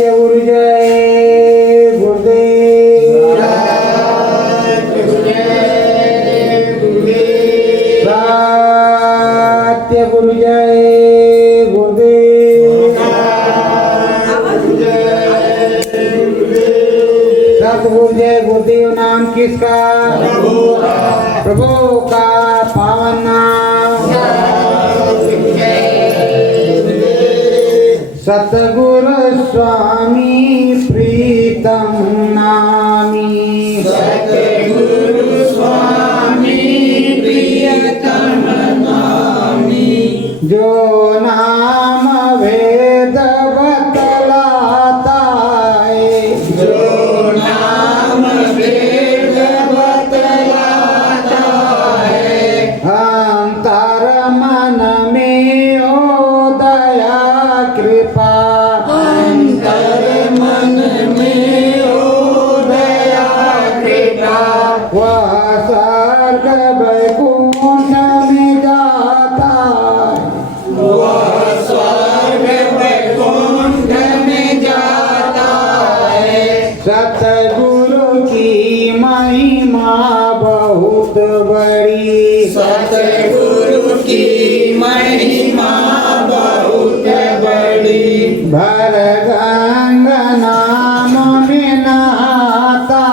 गुरु जय गुरुदेव। सत्य गुरु जय गुरुदेव। सतगुरु जय गुरुदेव नाम किसका? प्रभु का पावन नाम। सतगुरु स्वामी प्रीतम नामी। सतगुरु स्वामी प्रियतम नामी। जो नाम वेद बतलाता है। जो नाम वेद बतलाता है। अंतर मन में ओ दया कृपा। अंतर मन में ओ दया कृपा। वह स्वर्ग वैकुंठ में जाता है। वह स्वर्ग वैकुंठ में जाता है। सतगुरु की महिमा बहुत बड़ी। सतगुरु की महिमा बहुत बड़ी। भर गंगा नाम में नहाता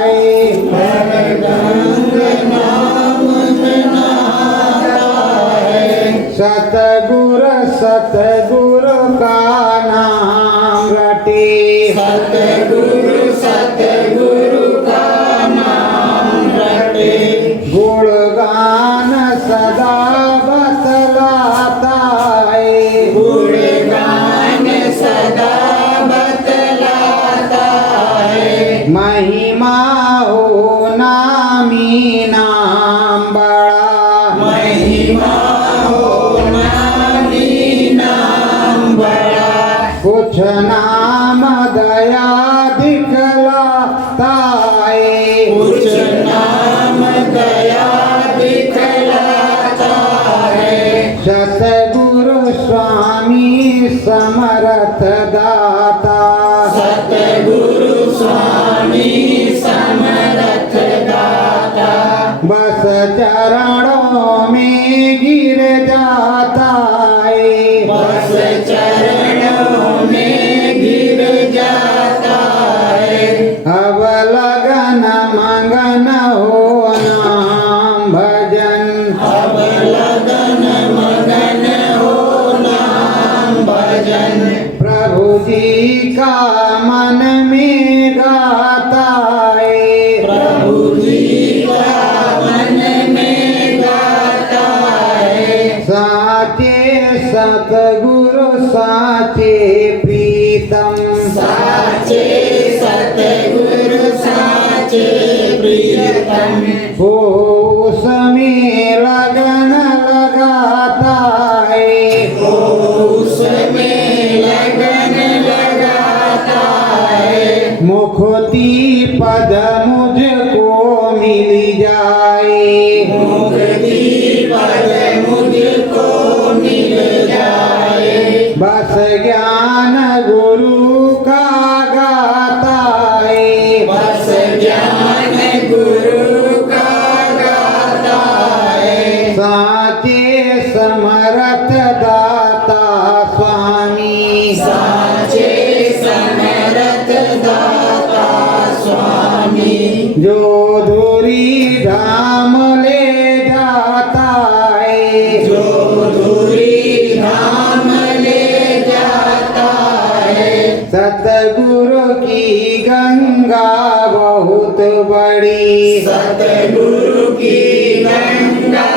है। भर गंगा नाम में नहाता है। सतगुरु का नाम रटे। सतगुरु का नाम रटे। गुणगान सदा बतलाता है। गुणगान सदा बतलाता है। महिमा हो नामी नाम बड़ा। महिमा हो नामी नाम बड़ा। कुछ नाम दया दिखलाता है। कुछ नाम दया दिखलाता है। सतगुरु स्वामी समर्थ दाता। सतगुरु स्वामी समर्थ दाता। बस चरणों में गिर जाता है। बस चरणों में गिर जाता है। अब लगन मंगन हो नाम भजन। अब लगन मगन हो नाम भजन। प्रभु जी का मन में गाता है। प्रभु जी का मन में गाता है। साचे सतगुरु साचे प्रीतम। साचे सतगुरु साचे प्रियतम। वो उसमें लगन लगाता है। उसमें लगन लगाता है। मुक्ति पद मुझको मिल जाए। मुक्ति पद मुझको मिल जाए। बस ज्ञान गुरु का गाता है। बस ज्ञान गुरु का गाता है। साचे समर्थ दाता स्वामी। साचे समर्थ दाता स्वामी। जो दूरी धाम ले जाता है। जो दूरी धाम ले जाता है। सतगुरु की गंगा बहुत बड़ी। सतगुरु की गंगा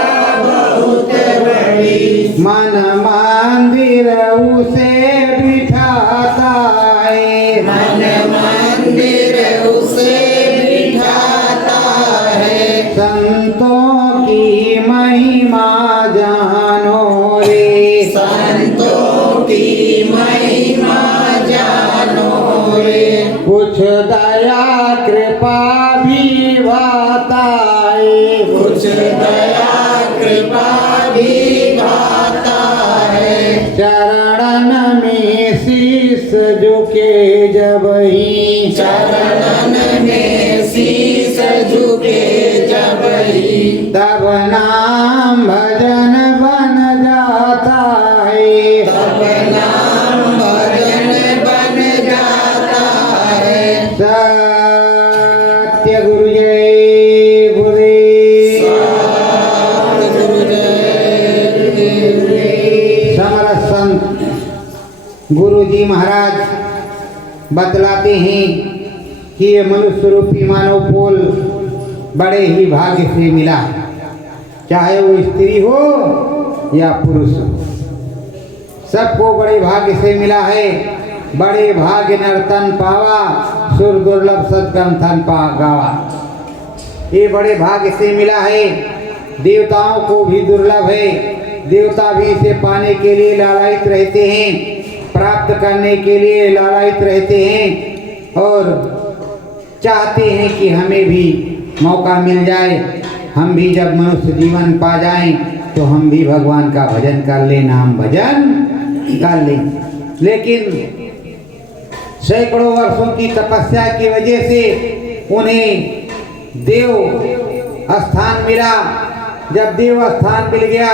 बहुत बड़ी। मन मंदिर उसे बिठाता है। मन मंदिर उसे बिठाता है। संतों की महिमा जानो रे। संतों की महिमा जानो रे। कुछ दया कृपा भी भाता है। कुछ दया कृपा भी भाता है। चरणन में शीश शीस झुके जबहि चरणन में शीस झुके जबहि तब नाम भजन बन जाता है तब नाम भजन बन जाता है सत्य गुरु जय गुरुदेव समर्थ संत गुरु जी महाराज बतलाते हैं कि ये मनुष्य रूपी मानव पोल बड़े ही भाग्य से मिला, चाहे वो स्त्री हो या पुरुष हो, सबको बड़े भाग्य से मिला है। बड़े भाग्य नर्तन पावा सुर दुर्लभ सदगम थन पा गावा, ये बड़े भाग्य से मिला है। देवताओं को भी दुर्लभ है, देवता भी इसे पाने के लिए लालायित रहते हैं, प्राप्त करने के लिए लालायित रहते हैं और चाहते हैं कि हमें भी मौका मिल जाए, हम भी जब मनुष्य जीवन पा जाएं तो हम भी भगवान का भजन कर ले, नाम भजन कर ले। लेकिन सैकड़ों वर्षों की तपस्या की वजह से उन्हें देव स्थान मिला। जब देव स्थान मिल गया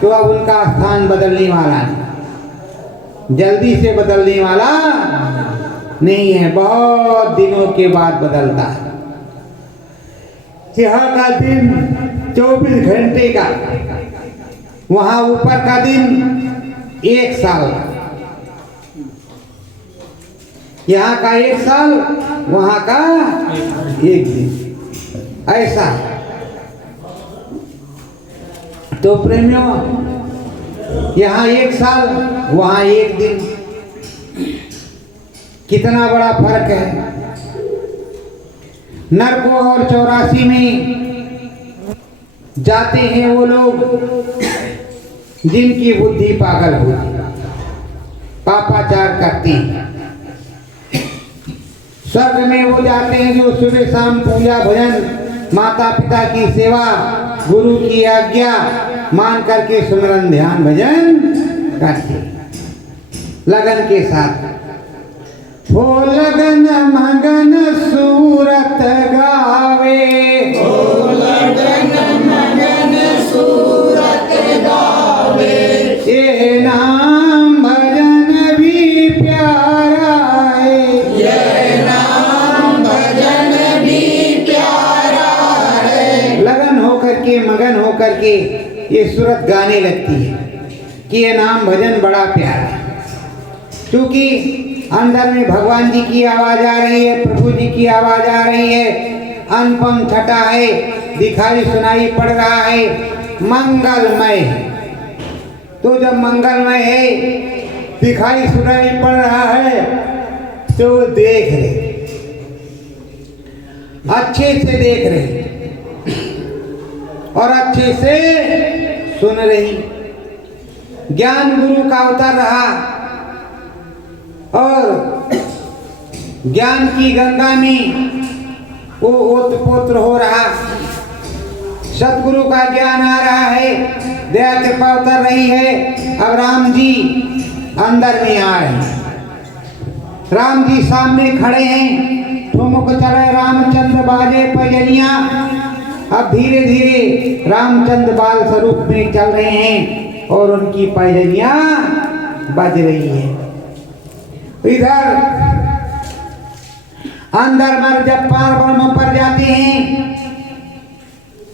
तो अब उनका स्थान बदलने वाला है, जल्दी से बदलने वाला नहीं है, बहुत दिनों के बाद बदलता है। यहाँ का दिन 24 घंटे का, वहां ऊपर का दिन 1 साल का, यहाँ का 1 साल, वहां का 1 दिन, ऐसा। तो प्रेमियों, यहाँ 1 साल, वहां 1 दिन, कितना बड़ा फर्क है। नरकों और 84 में जाते हैं वो लोग जिनकी बुद्धि पागल होती, पापाचार करते हैं। स्वर्ग में वो जाते हैं जो सुबह शाम पूजा भजन, माता पिता की सेवा, गुरु की आज्ञा मान करके सुमरन ध्यान भजन करते लगन के साथ। हो लगन मगन सूरत गावे, ओ लगन मगन सूरत गावे, ये नाम भजन भी प्यारा है, ये नाम भजन भी प्यारा है। लगन होकर के मगन होकर के ये सूरत गाने लगती है कि ये नाम भजन बड़ा प्यारा है। क्योंकि अंदर में भगवान जी की आवाज आ रही है, प्रभु जी की आवाज आ रही है, अनुपम छटा है, दिखाई सुनाई पड़ रहा है, मंगलमय है। तो जब मंगलमय है, दिखाई सुनाई पड़ रहा है, तो देख रहे, अच्छे से देख रहे और अच्छे से सुन रही। ज्ञान गुरु का उतर रहा और ज्ञान की गंगा में वो ओतप्रोत हो रहा। सतगुरु का ज्ञान आ रहा है, दया कृपा उतर रही है। अब राम जी अंदर में आ रहे हैं, राम जी सामने खड़े हैं, ठुमक चले रामचंद्र बाजे पैजनिया। अब धीरे धीरे रामचंद्र बाल स्वरूप में चल रहे हैं और उनकी पैजनिया बज रही है। इधर अंदर मर जब पार ब्रह्म पर जाते हैं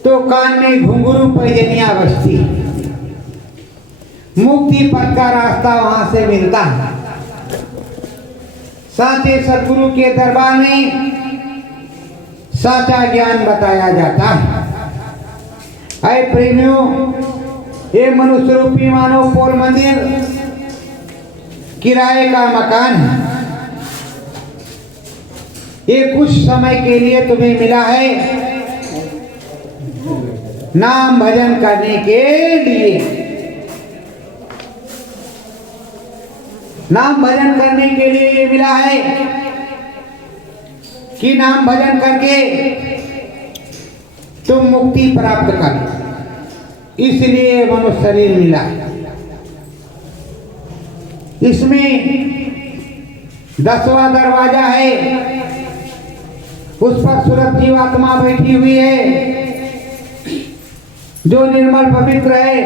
तो कान में घुंघरू पैजनिया बजती, मुक्ति पथ का रास्ता वहां से मिलता है। साचे सदगुरु के दरबार में साचा ज्ञान बताया जाता है। ऐ प्रेमियों, ये मनुष्य रूपी मानव पोल मंदिर किराए का मकान है। ये कुछ समय के लिए तुम्हें मिला है नाम भजन करने के लिए। नाम भजन करने के लिए ये मिला है कि नाम भजन करके तुम मुक्ति प्राप्त कर, इसलिए मनुष्य शरीर मिला। इसमें 10वां दरवाजा है, उस पर सूरत जीवात्मा बैठी हुई है जो निर्मल पवित्र है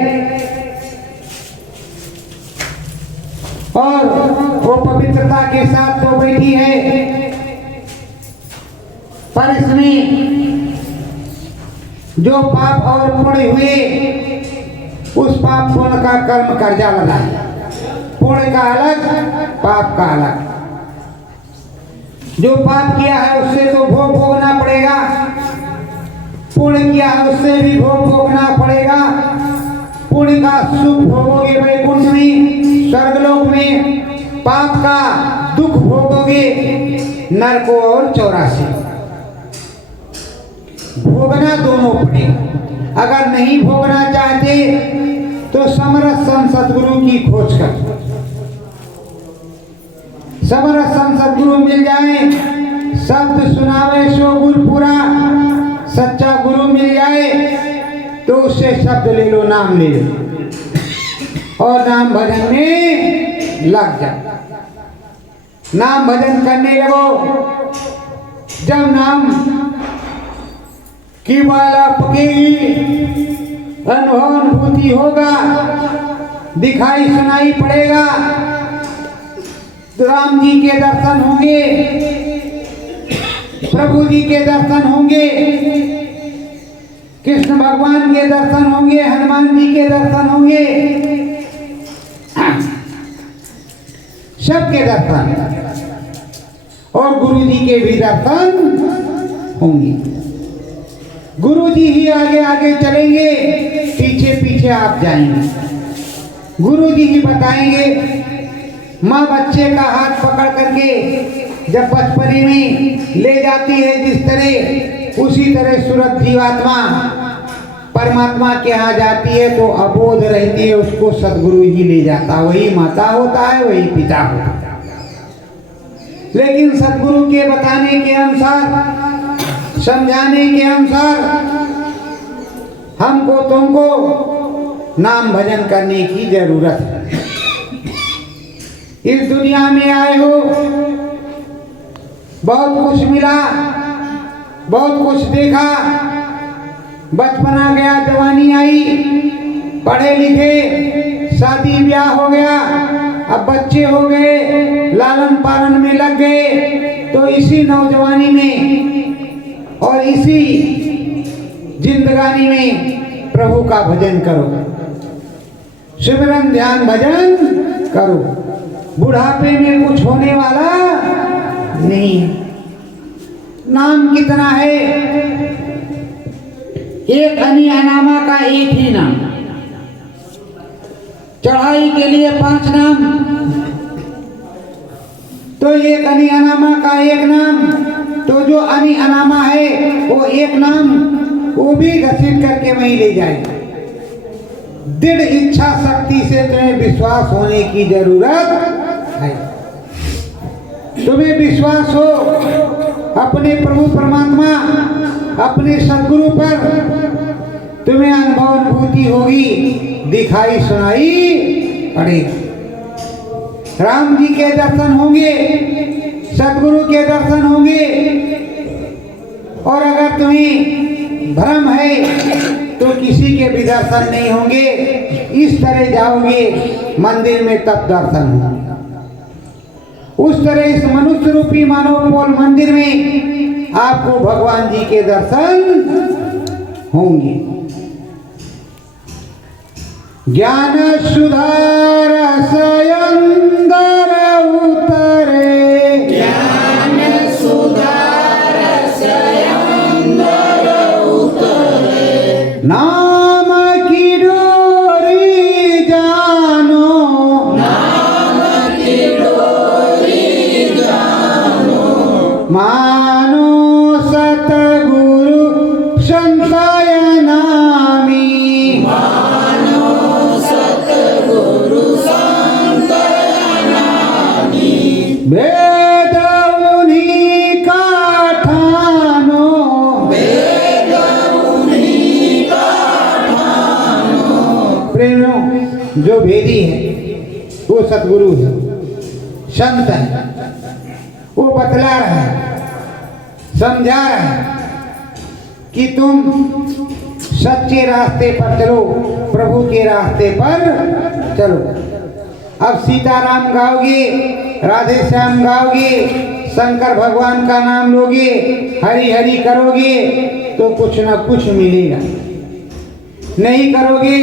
और वो पवित्रता के साथ तो बैठी है, पर इसमें जो पाप और पुण्य हुए उस पाप पुण्य का कर्म कर्जा लगा है। पुण्य का अलग, पाप का अलग। जो पाप किया है उससे तो भोग भोगना पड़ेगा, पुण्य किया है उससे भी भोग भोगना पड़ेगा। पुण्य का सुख भोगोगे वैकुंठ में, स्वर्गलोक में, पाप का दुख भोगोगे नरक और 84। भोगना दोनों पड़ेगा। अगर नहीं भोगना चाहते तो समरस संत सद्गुरु की खोज कर, समरस संत सद्गुरु मिल जाए, शब्द सुनावे सो गुरपुरा, सच्चा गुरु मिल जाए तो उससे शब्द ले लो, नाम ले लो और नाम भजन में लग जाओ। नाम भजन करने लगो, जब नाम की माला पकेगी, अनुभव अनुभूति होगा, दिखाई सुनाई पड़ेगा, तो राम जी के दर्शन होंगे, प्रभु जी के दर्शन होंगे, कृष्ण भगवान के दर्शन होंगे, हनुमान जी के दर्शन होंगे, सबके दर्शन, और गुरु जी के भी दर्शन होंगे। गुरु जी ही आगे आगे चलेंगे, पीछे पीछे आप जाएंगे। गुरु जी ही बताएंगे। माँ बच्चे का हाथ पकड़ करके जब बचपने में ले जाती है जिस तरह, उसी तरह सूरत जीवात्मा परमात्मा के यहाँ जाती है तो अबोध रहती है, उसको सदगुरु ही ले जाता। वही माता होता है, वही पिता होता है। लेकिन सदगुरु के बताने के अनुसार, समझाने के अनुसार हमको तुमको नाम भजन करने की जरूरत है। इस दुनिया में आए हो, बहुत कुछ मिला, बहुत कुछ देखा, बचपना गया, जवानी आई, पढ़े लिखे, शादी ब्याह हो गया, अब बच्चे हो गए, लालन पालन में लग गए, तो इसी नौजवानी में और इसी जिंदगानी में प्रभु का भजन करो, सिमरन ध्यान भजन करो। बुढ़ापे में कुछ होने वाला नहीं। नाम कितना है? एक अनी अनामा का एक ही नाम, चढ़ाई के लिए 5 नाम, तो एक अनी अनामा का एक नाम, तो जो अनी अनामा है वो एक नाम, वो भी घसीट करके वहीं ले जाएगा। दृढ़ इच्छा शक्ति से तुम्हें विश्वास होने की जरूरत है। तुम्हें विश्वास हो अपने प्रभु परमात्मा, अपने सदगुरु पर, तुम्हें अनुभव अनुभूति होगी, दिखाई सुनाई पड़ेगी। राम जी के दर्शन होंगे, सदगुरु के दर्शन होंगे। और अगर तुम्हें भ्रम है तो किसी के भी दर्शन नहीं होंगे। इस तरह जाओगे मंदिर में तब दर्शन होंगे। उस तरह इस मनुष्य रूपी मानव पोल मंदिर में आपको भगवान जी के दर्शन होंगे। ज्ञान सुधार सयंदर उतरे, ज्ञान सुधार सयंदर उतरे, नाम की डोरी जानो, नाम की डोरी जानो, मानो सतगुरु संतय नामी, मानो सतगुरु संत नामी, वेद उन्हीं का ठानो, वेद उन्हीं का ठानो। प्रेमियों, जो वेदी है वो सतगुरु है, संत है, वो बतला रहा है, समझा रहा है कि तुम सच्चे रास्ते पर चलो, प्रभु के रास्ते पर चलो। अब सीताराम गाओगे, राधे श्याम गाओगे, शंकर भगवान का नाम लोगे, हरि हरि करोगे तो कुछ ना कुछ मिलेगा, नहीं करोगे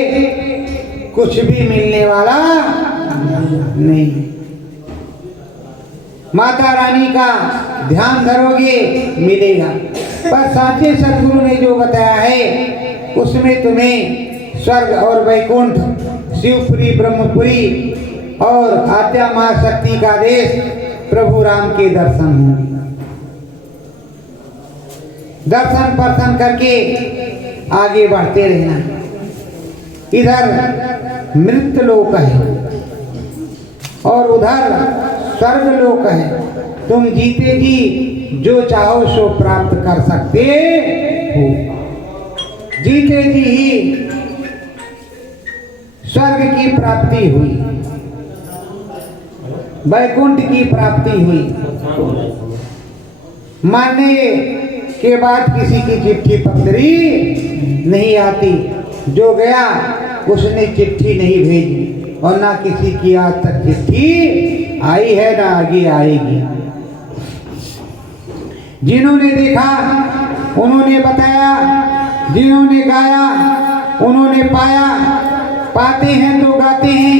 कुछ भी मिलने वाला नहीं। माता रानी का ध्यान धरोगे मिलेगा, पर साचे सदगुरु ने जो बताया है उसमें तुम्हें स्वर्ग और वैकुंठ, शिवपुरी, ब्रह्मपुरी और आद्या महाशक्ति का देश प्रभु राम के दर्शन होंगे। दर्शन पर्शन करके आगे बढ़ते रहना। इधर मृत लोक है और उधर स्वर्ग लोक है। तुम जीते जी जो चाहो सो प्राप्त कर सकते हो। जीते जी ही स्वर्ग की प्राप्ति हुई, वैकुंठ की प्राप्ति हुई। मरने के बाद किसी की चिट्ठी पत्री नहीं आती, जो गया उसने चिट्ठी नहीं भेजी और ना किसी की आज तक चिट्ठी आई है ना आगे आएगी। जिन्होंने देखा उन्होंने बताया, जिन्होंने गाया उन्होंने पाया। पाते हैं तो गाते हैं,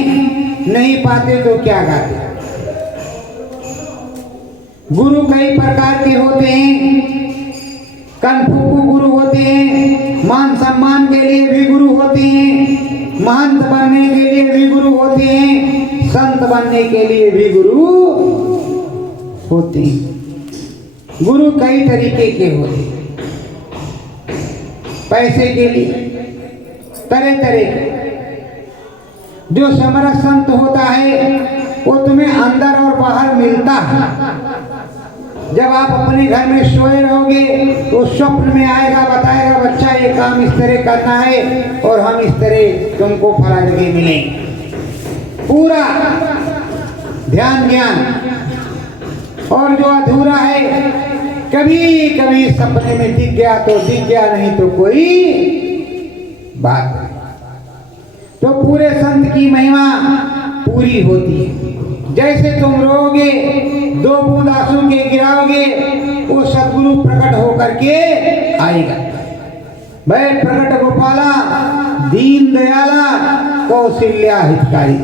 नहीं पाते तो क्या गाते। गुरु कई प्रकार के होते हैं। कनफुकू गुरु होते हैं, मान सम्मान के लिए भी गुरु होते हैं, महंत बनने के लिए भी गुरु होते हैं, संत बनने के लिए भी गुरु होते हैं। गुरु कई तरीके के होते हैं। पैसे के लिए तरह तरह के। जो समरस संत होता है वो तुम्हें अंदर और बाहर मिलता है। जब आप अपने घर में सोए रहोगे तो स्वप्न में आएगा, बताएगा बच्चा ये काम इस तरह करना है और हम इस तरह तुमको फला जगह मिलेंगे। पूरा ध्यान ज्ञान। और जो अधूरा है कभी कभी सपने में दिख गया तो दिख गया, नहीं तो कोई बात नहीं। तो पूरे संत की महिमा पूरी होती है। जैसे तुम रोओगे, 2 बूंद आंसू के गिराओगे, वो सदगुरु प्रकट होकर के आएगा। वह प्रकट गोपाला, दीन दयाला, कौशल्या हितकारी।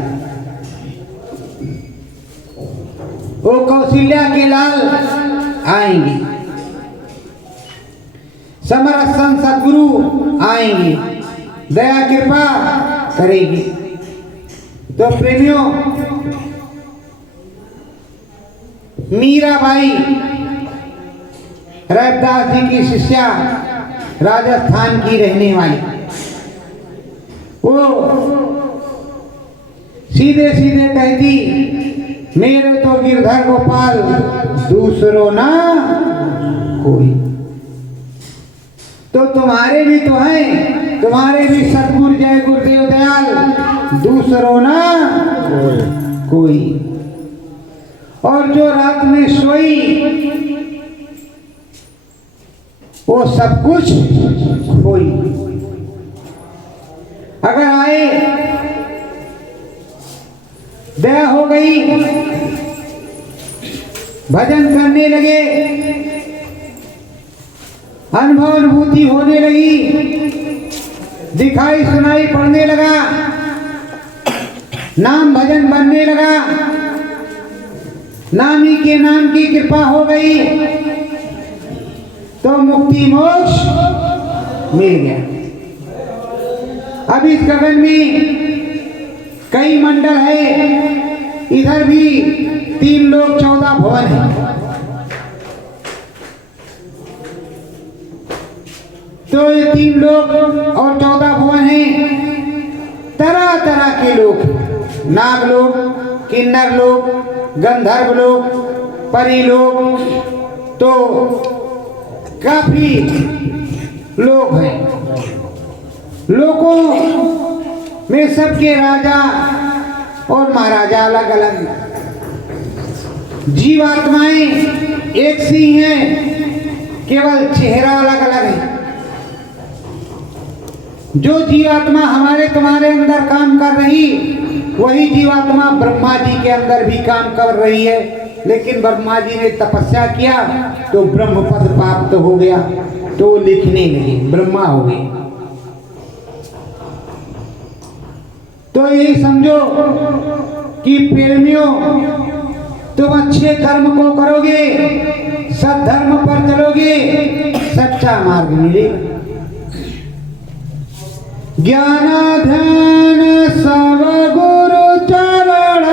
वो कौशल्या के लाल आएंगे। समरस संत सदगुरु आएंगे, दया कृपा करेगी। तो प्रेमियों, मीराबाई रविदास जी की शिष्या, राजस्थान की रहने वाली, वो सीधे सीधे कहती, मेरे तो गिरधर गोपाल दूसरो ना कोई। तो तुम्हारे भी तो हैं, तुम्हारे भी सतगुरु जय गुरुदेव दयाल, दूसरो ना कोई। और जो रात में सोई वो सब कुछ खोई। अगर आए, दया हो गई, भजन करने लगे, अनुभव अनुभूति होने लगी, दिखाई सुनाई पड़ने लगा, नाम भजन बनने लगा, नामी के नाम की कृपा हो गई, तो मुक्ति मोक्ष मिल गया। अब इस गगन में कई मंडल है, इधर भी 3 लोक 14 भवन है। तो ये 3 लोक और 14 भवन है, तरह तरह के लोग, नाग लोग, किन्नर लोग, गंधर्व लोग, परी लोग, तो काफी लोग हैं। लोगों में सबके राजा और महाराजा अलग अलग। जीवात्माएं एक सी हैं, केवल चेहरा अलग अलग है। जो जीवात्मा हमारे तुम्हारे अंदर काम कर रही, वही जीवात्मा ब्रह्मा जी के अंदर भी काम कर रही है। लेकिन ब्रह्मा जी ने तपस्या किया तो ब्रह्म पद प्राप्त हो गया, तो लिखने लगे, ब्रह्मा हो गए। तो यही समझो कि प्रेमियों, तुम अच्छे कर्म को करोगे, सद्धर्म पर चलोगे, सच्चा मार्ग मिलेगा। ज्ञान ध्यान सब गुरु चरण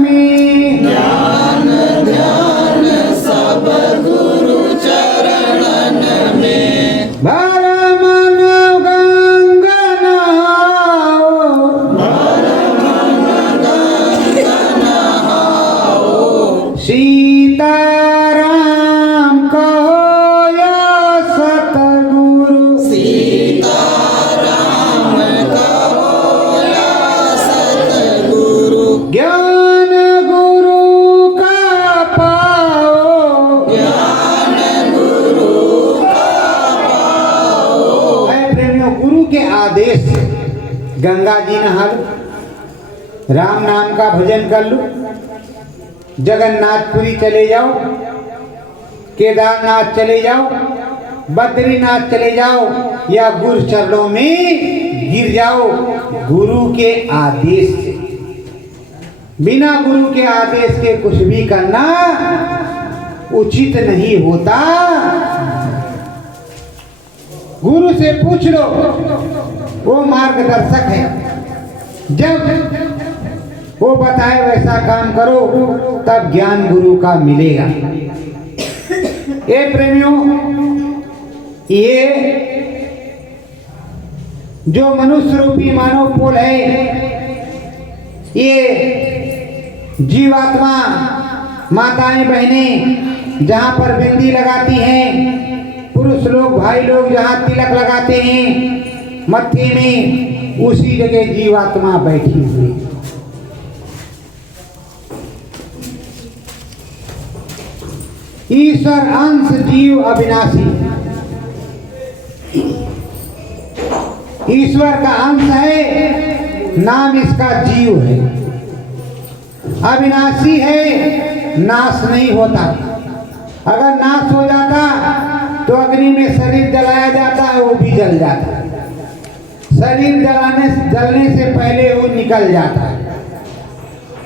में, ज्ञान ध्यान सब गुरु चरणन में, भर मन गंगा नहाओ, भर मन गंगा नहाओ, सीताराम कहो या सतगुरु, सीताराम कहो या सतगुरु, ज्ञान गुरु का पाओ, ज्ञान गुरु का पाओ। है प्रेमियों, गुरु के आदेश से गंगा जी नहा लो, राम नाम का भजन कर लो, जगन्नाथपुरी चले जाओ, केदारनाथ चले जाओ, बद्रीनाथ चले जाओ, या गुरु चरणों में गिर जाओ। गुरु के आदेश से, बिना गुरु के आदेश के कुछ भी करना उचित नहीं होता। गुरु से पूछ लो, वो मार्गदर्शक है। जब वो बताए वैसा काम करो, तब ज्ञान गुरु का मिलेगा। ये प्रेमियों, ये जो मनुष्य रूपी मानव पोल है, ये जीवात्मा माताएं बहनें जहाँ पर बिंदी लगाती हैं, पुरुष लोग भाई लोग जहाँ तिलक लगाते हैं मत्थे में, उसी जगह जीवात्मा बैठी हुई। ईश्वर अंश जीव अविनाशी, ईश्वर का अंश है, नाम इसका जीव है। अविनाशी है, नाश नहीं होता। अगर नाश हो जाता तो अग्नि में शरीर जलाया जाता है, वो भी जल जाता है। शरीर जलने से पहले वो निकल जाता है।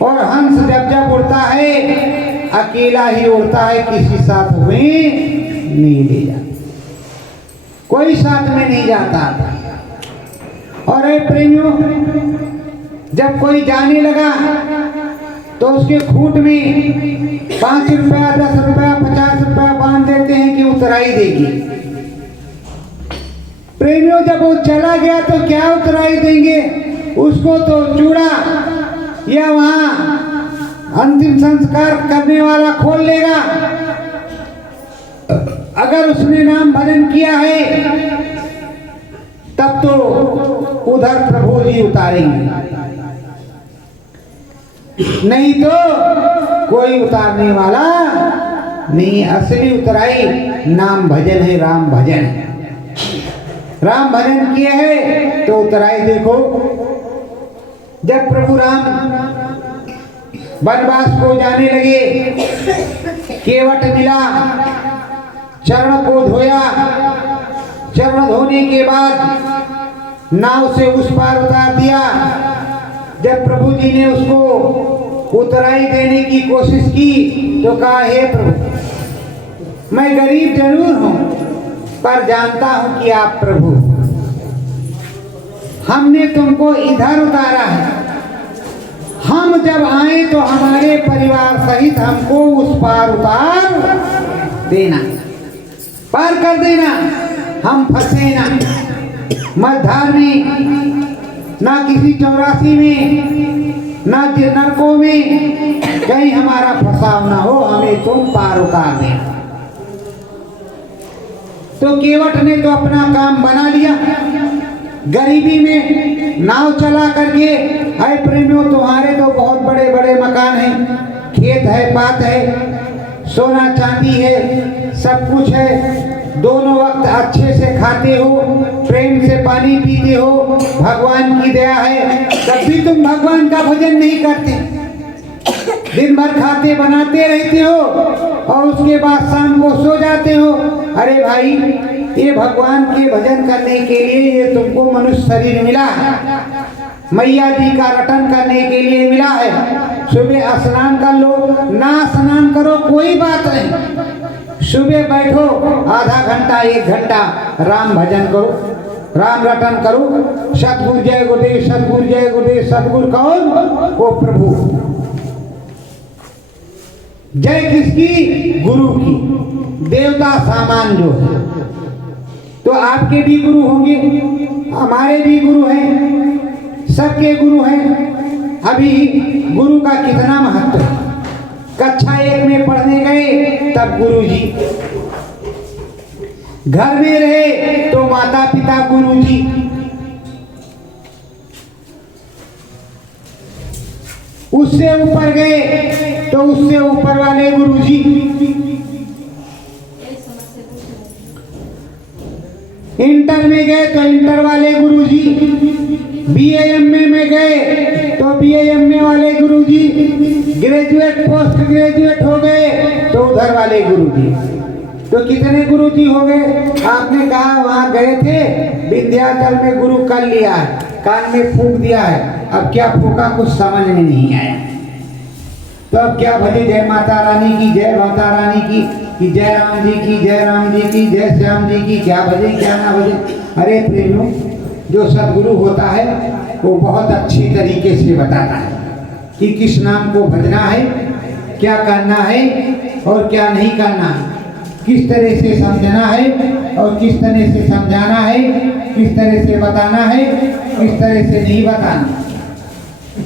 और हंस जब जब उड़ता है, अकेला ही उड़ता है, किसी साथ में नहीं ले जाता, कोई साथ में नहीं जाता। और ए प्रेमियों, जब कोई जाने लगा तो उसके खूंट में 5 रुपया 10 रुपया 50 रुपया बांध देते हैं कि उतराई देगी। प्रेमियों, जब वो चला गया तो क्या उतराई देंगे उसको? तो चूड़ा या वहां अंतिम संस्कार करने वाला खोल लेगा। अगर उसने नाम भजन किया है तब तो उधर प्रभु जी उतारेंगे, नहीं तो कोई उतारने वाला नहीं। असली उतराई नाम भजन है, राम भजन है। राम भजन किए है तो उतराई देखो। जब प्रभु राम वनवास को जाने लगे, केवट मिला, चरण को धोया, चरण धोने के बाद नाव से उस पार उतार दिया। जब प्रभु जी ने उसको उतराई देने की कोशिश की तो कहा, हे प्रभु, मैं गरीब जरूर हूं पर जानता हूं कि आप प्रभु, हमने तुमको इधर उतारा है, हम जब आए तो हमारे परिवार सहित हमको उस पार उतार देना, पार कर देना, हम फंसे ना मझधार में, ना किसी 84 में, ना नरकों में, कहीं हमारा फंसाव ना हो, हमें तुम पार उतार देना। तो केवट ने तो अपना काम बना लिया, गरीबी में नाव चला करके। हाय प्रेमियों, तुम्हारे तो बहुत बड़े बड़े मकान हैं, खेत है, पात है, सोना चांदी है, सब कुछ है, दोनों वक्त अच्छे से खाते हो, प्रेम से पानी पीते हो, भगवान की दया है, तब भी तुम भगवान का भजन नहीं करते। दिन भर खाते बनाते रहते हो और उसके बाद शाम को सो जाते हो। अरे भाई, ये भगवान के भजन करने के लिए ये तुमको मनुष्य शरीर मिला है, मैया जी का रटन करने के लिए मिला है। सुबह स्नान कर लो, ना स्नान करो कोई बात नहीं, सुबह बैठो आधा घंटा 1 घंटा राम भजन करो, राम रटन करो। सतगुरु जय गुरुदेव, सतगुरु जय गुरुदेव। सतगुरु कौन? वो प्रभु। जय किसकी? गुरु की। देवता सामान जो है, तो आपके भी गुरु होंगे, हमारे भी गुरु हैं, सबके गुरु हैं। अभी गुरु का कितना महत्व है। कक्षा 1 में पढ़ने गए तब गुरु जी, घर में रहे तो माता पिता गुरु जी, उससे ऊपर गए तो उससे ऊपर वाले गुरु जी, इंटर में गए तो इंटर वाले गुरु जी, बीए में गए तो बीए वाले गुरु जी, ग्रेजुएट पोस्ट ग्रेजुएट हो गए तो उधर वाले गुरु जी। तो कितने गुरु जी हो गए? आपने कहा वहां गए थे विंध्याचल में गुरु कर लिया है, कान में फूंक दिया है, अब क्या फूंका कुछ समझ में नहीं आया, तो अब क्या भजे? जय माता रानी की, जय माता रानी की, कि जय राम जी की, जय राम जी की, जय श्याम जी की, क्या भजे क्या ना भजे? अरे प्रेमियों, जो सदगुरु होता है वो बहुत अच्छी तरीके से बताता है कि किस नाम को भजना है, क्या करना है और क्या नहीं करना है, किस तरह से समझना है और किस तरह से समझाना है, किस तरह से बताना है, किस तरह से नहीं बताना,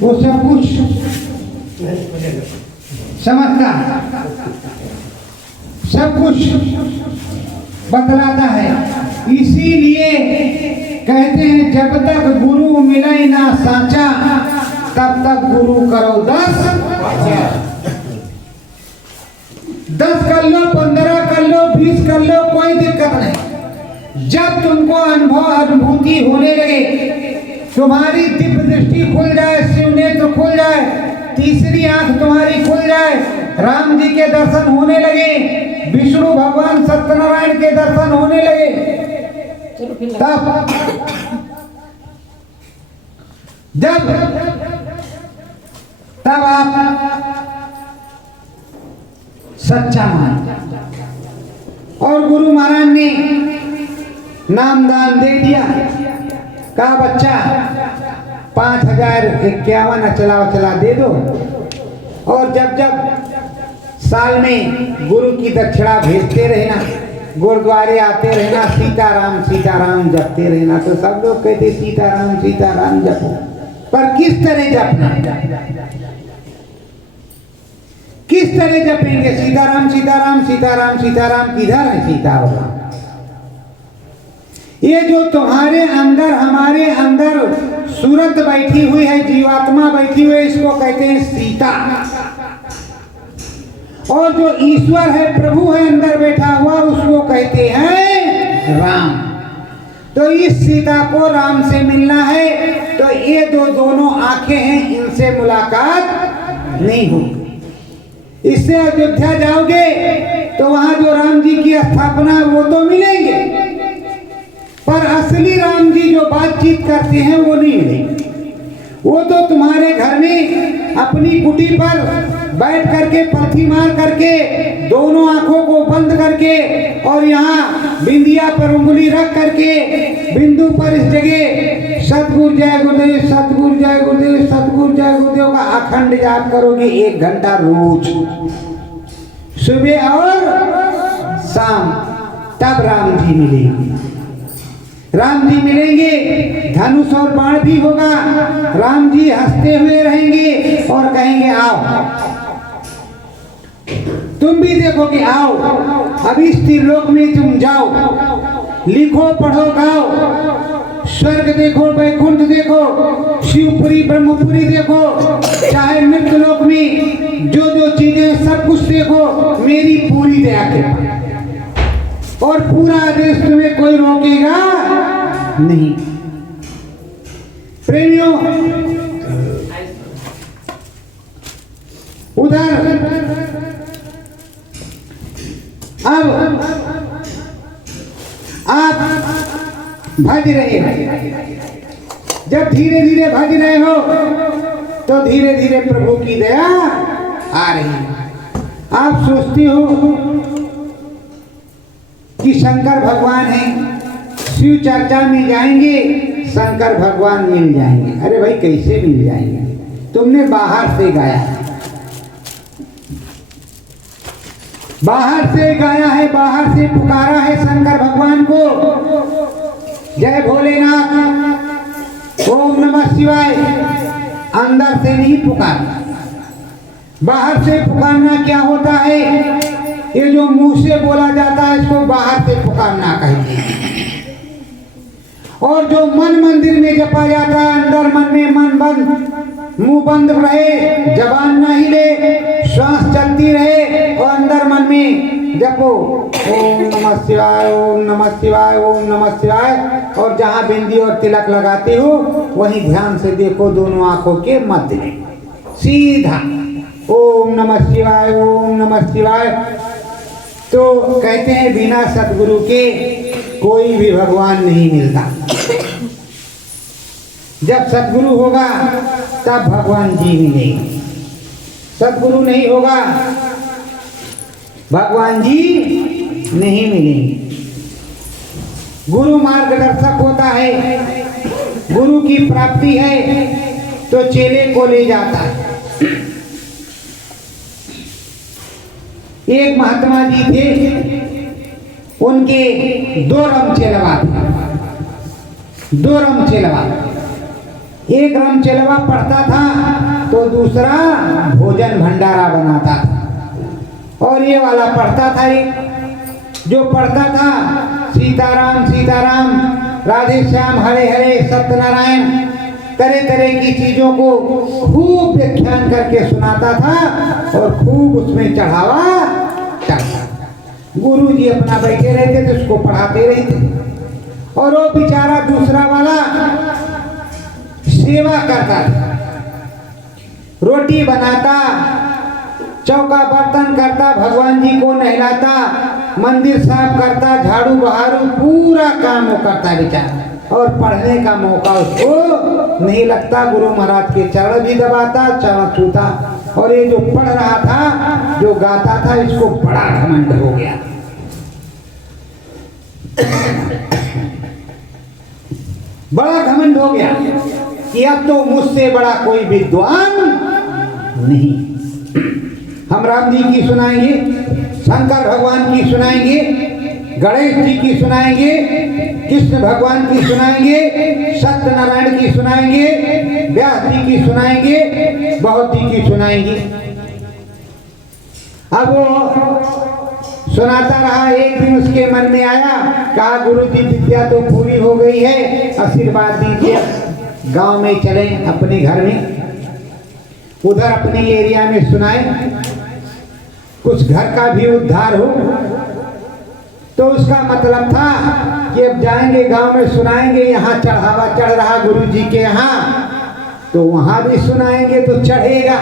वो सब कुछ समझता है, सब कुछ बतलाता है। इसीलिए कहते हैं जब तक गुरु मिले ना साचा, तब तक गुरु करो 10 कर लो, 15 कर लो, 20 कर लो, कोई दिक्कत नहीं। जब तुमको अनुभूति होने लगे, तुम्हारी दिव्य दृष्टि खुल जाए, शिव नेत्र खुल जाए, तीसरी आंख तुम्हारी खुल जाए, राम जी के दर्शन होने लगे, विष्णु भगवान सत्यनारायण के दर्शन होने लगे, तब आप सच्चा मान। और गुरु महाराज ने नाम दान दे दिया, कहा बच्चा 5051 अचला दे दो, और जब जब साल में गुरु की दक्षिणा भेजते रहना, गुरुद्वारे आते रहना, सीताराम सीताराम जपते रहना। तो सब लोग कहते सीताराम सीताराम जपो, पर किस तरह जपना, किस तरह जपेंगे? सीताराम सीताराम सीताराम सीताराम, किधर है सीता और राम? ये जो तुम्हारे अंदर हमारे अंदर सूरत बैठी हुई है, जीवात्मा बैठी हुई है, इसको कहते हैं सीता। और जो ईश्वर है, प्रभु है अंदर बैठा हुआ, उसको कहते हैं राम। तो इस सीता को राम से मिलना है, तो ये दोनों आंखें हैं, इनसे मुलाकात नहीं होगी। इससे अयोध्या जाओगे तो वहां जो राम जी की स्थापना है वो तो मिलेंगे, पर असली राम जी जो बातचीत करते हैं वो नहीं मिलेंगे। वो तो तुम्हारे घर में अपनी कुटी पर बैठ करके पलथी मार करके, दोनों आंखों को बंद करके, और यहाँ बिंदिया पर उंगली रख करके बिंदु पर इस जगह सतगुरु जय गुरुदेव, सतगुरु जय गुरुदेव, सतगुरु जय गुरुदेव का अखंड जाप करोगे 1 घंटा रोज, सुबह और शाम, तब राम जी मिलेंगे। राम जी मिलेंगे, धनुष और बाण भी होगा, राम जी हंसते हुए रहेंगे और कहेंगे आओ। तुम भी देखोगे आओ, अब इस त्रिलोक में तुम जाओ, लिखो पढ़ो गाओ, स्वर्ग देखो, वैकुंठ देखो, शिवपुरी ब्रह्मपुरी देखो, चाहे मृत्यु लोक में जो जो चीजें सब कुछ देखो, मेरी पूरी दया कृपा और पूरा देश तुम्हें कोई रोकेगा नहीं। प्रेमियों, उधर अब आप भज रहे हैं। जब धीरे धीरे भज रहे हो तो धीरे धीरे प्रभु की दया आ रही है। आप सोचते हो कि शंकर भगवान है, शिव चर्चा में जाएंगे शंकर भगवान मिल जाएंगे। अरे भाई कैसे मिल जाएंगे? तुमने बाहर से गाया, बाहर से गाया है, बाहर से पुकारा है शंकर भगवान को, जय भोलेनाथ, ओम नमः शिवाय। अंदर से नहीं पुकारना। बाहर से पुकारना क्या होता है? ये जो मुंह से बोला जाता है इसको बाहर से पुकारना कहते हैं। और जो मन मंदिर में जपा जाता है, अंदर मन में मन बंद, मुंह बंद रहे, जबान ना हिले, श्वास चलती रहे और अंदर मन में जपो ओम नमः शिवाय, ओम नमः शिवाय, ओम नमः शिवाय। और जहाँ बिंदी और तिलक लगाते हो वहीं ध्यान से देखो, दोनों आंखों के मध्य में सीधा ओम नमः शिवाय, ओम नमः शिवाय। तो कहते हैं बिना सतगुरु के कोई भी भगवान नहीं मिलता। जब सतगुरु होगा तब भगवान जी मिलेंगे। सतगुरु नहीं होगा भगवान जी नहीं मिलेंगे। गुरु मार्गदर्शक होता है, गुरु की प्राप्ति है तो चेले को ले जाता है। एक महात्मा जी थे, उनके दो रमचेलवा थे, दो रमचेलवा। एक रमचेलवा पढ़ता था तो दूसरा भोजन भंडारा बनाता था। और ये वाला पढ़ता था, एक जो पढ़ता था सीताराम सीताराम, राधे श्याम, हरे हरे, सत्यनारायण, तरह तरह की चीजों को खूब व्याख्यान करके सुनाता था और खूब उसमें चढ़ावा चढ़ता। गुरु जी अपना बैठे रहते थे, उसको पढ़ाते रहते। और वो बेचारा दूसरा वाला सेवा करता था, रोटी बनाता, चौका बर्तन करता, भगवान जी को नहलाता, मंदिर साफ करता, झाड़ू बहारू पूरा काम वो करता बेचारा। और पढ़ने का मौका उसको नहीं लगता। गुरु महाराज के चरण भी दबाता, चरण छूता। और ये जो पढ़ रहा था, जो गाता था, इसको बड़ा घमंड हो गया। बड़ा घमंड हो गया कि अब तो मुझसे बड़ा कोई विद्वान नहीं। हम राम जी की सुनाएंगे, शंकर भगवान की सुनाएंगे, गणेश जी की सुनाएंगे, कृष्ण भगवान की सुनाएंगे, सत्यनारायण की सुनाएंगे, व्यास जी की सुनाएंगे, बहुत जी की सुनाएंगे। अब वो सुनाता रहा। एक दिन उसके मन में आया, कहा गुरु जी विद्या तो पूरी हो गई है, आशीर्वाद दीजिए, गांव में चले अपने घर में, उधर अपने एरिया में सुनाए, कुछ घर का भी उद्धार हो। तो उसका मतलब था कि अब जाएंगे गांव में सुनाएंगे, यहाँ चढ़ावा चढ़ रहा गुरु जी के यहाँ, तो वहां भी सुनाएंगे तो चढ़ेगा,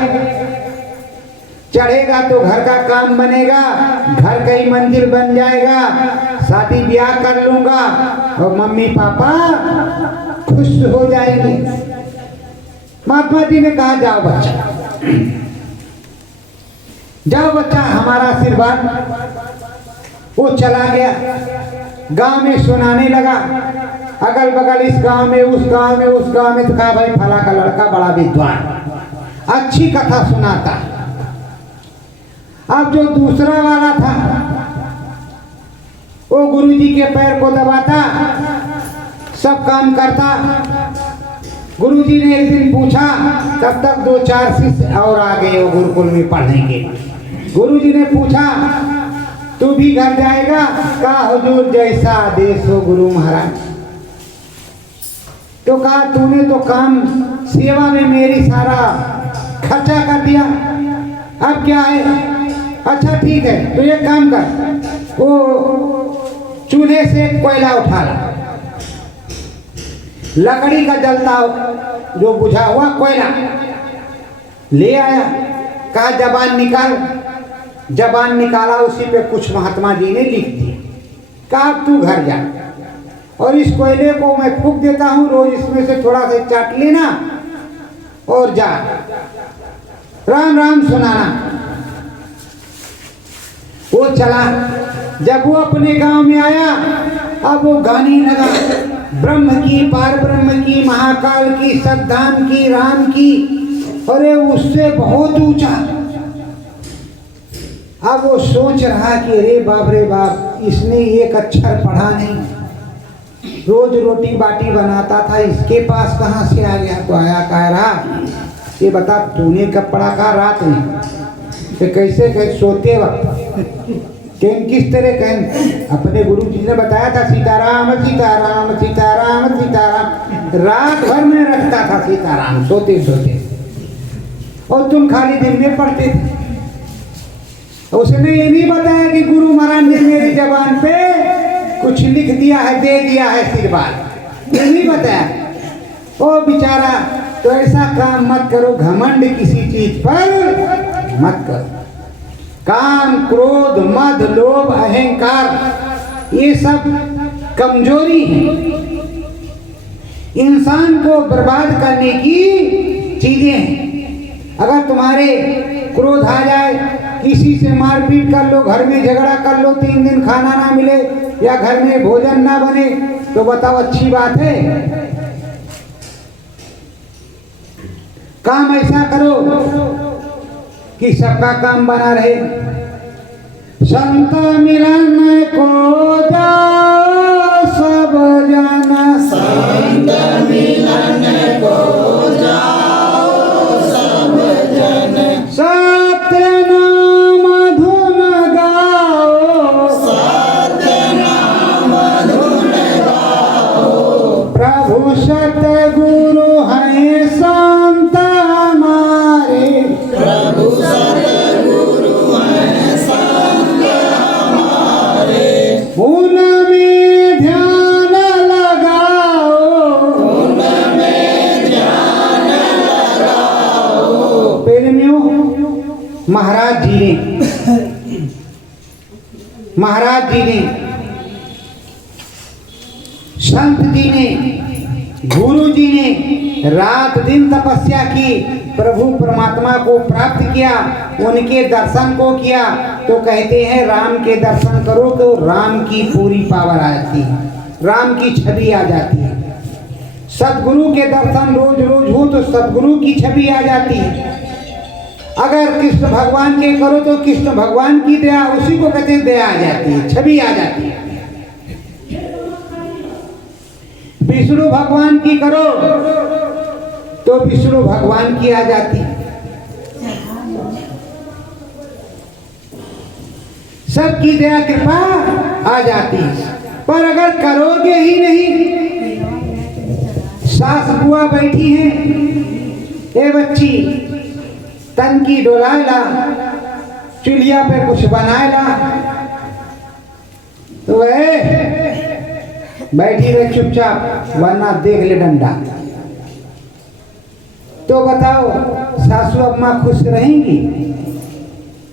चढ़ेगा तो घर का काम बनेगा, घर का ही मंदिर बन जाएगा, शादी ब्याह कर लूंगा और मम्मी पापा खुश हो जाएंगे। महात्मा जी ने कहा जाओ बच्चा, जाओ बच्चा, हमारा आशीर्वाद। वो चला गया, गांव में सुनाने लगा, अगल बगल इस गांव में, उस गांव में, उस गांव में। तो कहा भाई फला का लड़का बड़ा विद्वान, अच्छी कथा सुनाता। अब जो दूसरा वाला था वो गुरुजी के पैर को दबाता, सब काम करता। गुरुजी ने एक दिन पूछा, तब तक 2-4 शिष्य और आ गए वो गुरुकुल में पढ़ने के। गुरुजी ने पूछा तू भी घर जाएगा? कहा हुजूर जैसा आदेश हो गुरु महाराज। तो कहा तूने तो काम सेवा में मेरी सारा खर्चा कर दिया, अब क्या है? अच्छा ठीक है, तो ये काम कर, वो चूल्हे से कोयला उठा ला, लकड़ी का जलता जो बुझा हुआ कोयला ले आया। कहा जबान निकाल, जबान निकाला, उसी पे कुछ महात्मा जी ने लिख दिया। कहा तू घर जा और इस कोयले को मैं फूंक देता हूं, रोज इसमें से थोड़ा सा चाट लेना और जा, राम राम सुनाना। वो चला। जब वो अपने गांव में आया, अब वो गाने लगा, ब्रह्म की, पार ब्रह्म की, महाकाल की, सद्धाम की, राम की, अरे उससे बहुत ऊंचा। अब वो सोच रहा कि अरे बाप रे बाप, इसने एक अक्षर पढ़ा नहीं, रोज रोटी बाटी बनाता था, इसके पास कहाँ से आ गया? तो आया कह रहा, ये बता तूने कब पढ़ा? कहा रात में। तो कैसे सोते वक्त किस तरह कहें? अपने गुरु जी ने बताया था सीताराम सीताराम सीताराम सीताराम, रात भर में रखता था सीताराम सोते सोते, और तुम खाली दिन में पढ़ते थे। उसने ये नहीं बताया कि गुरु महाराज ने मेरी जबान पे कुछ लिख दिया है, दे दिया है आशीर्वाद, ये नहीं बताया। ओ बेचारा, तो ऐसा काम मत करो, घमंड किसी चीज पर मत करो। काम, क्रोध, मद, लोभ, अहंकार, ये सब कमजोरी है, इंसान को बर्बाद करने की चीजें हैं। अगर तुम्हारे क्रोध आ जाए, किसी से मारपीट कर लो, घर में झगड़ा कर लो, 3 दिन खाना ना मिले या घर में भोजन ना बने, तो बताओ अच्छी बात है? काम ऐसा करो कि सबका काम बना रहे। संत मिलन को जाओ सब जाना, संत मिलन को जाओ सब जन, सत्य नाम धुन गाओ, सत्य नाम धुन गाओ, प्रभु सतगुरु हैं संत हमारे, प्रभु सतगुरु हैं संत हमारे, उनमें ध्यान लगाओ, उनमें ध्यान लगाओ। प्रेमियों, महाराज जी ने, संत जी ने, गुरु जी ने रात दिन तपस्या की, प्रभु परमात्मा को प्राप्त किया, उनके दर्शन को किया। तो कहते हैं राम के दर्शन करो तो राम की पूरी पावर आ जाती है, राम की छवि आ जाती है। सदगुरु के दर्शन रोज रोज हो तो सदगुरु की छवि आ जाती है। अगर कृष्ण भगवान के करो तो कृष्ण भगवान की दया, उसी को कहते हैं दया आ जाती है, छवि आ जाती है। विष्णु भगवान की करो तो विष्णु भगवान की आ जाती है। सबकी दया कृपा आ जाती है। पर अगर करोगे ही नहीं, सास बुआ बैठी है, ए बच्ची तन की डोलाए ला, चूल्हा पे कुछ बनाए ला, तो वह बैठी रहे चुपचाप, वरना देख ले डंडा। तो बताओ सासू अम्मा खुश रहेंगी?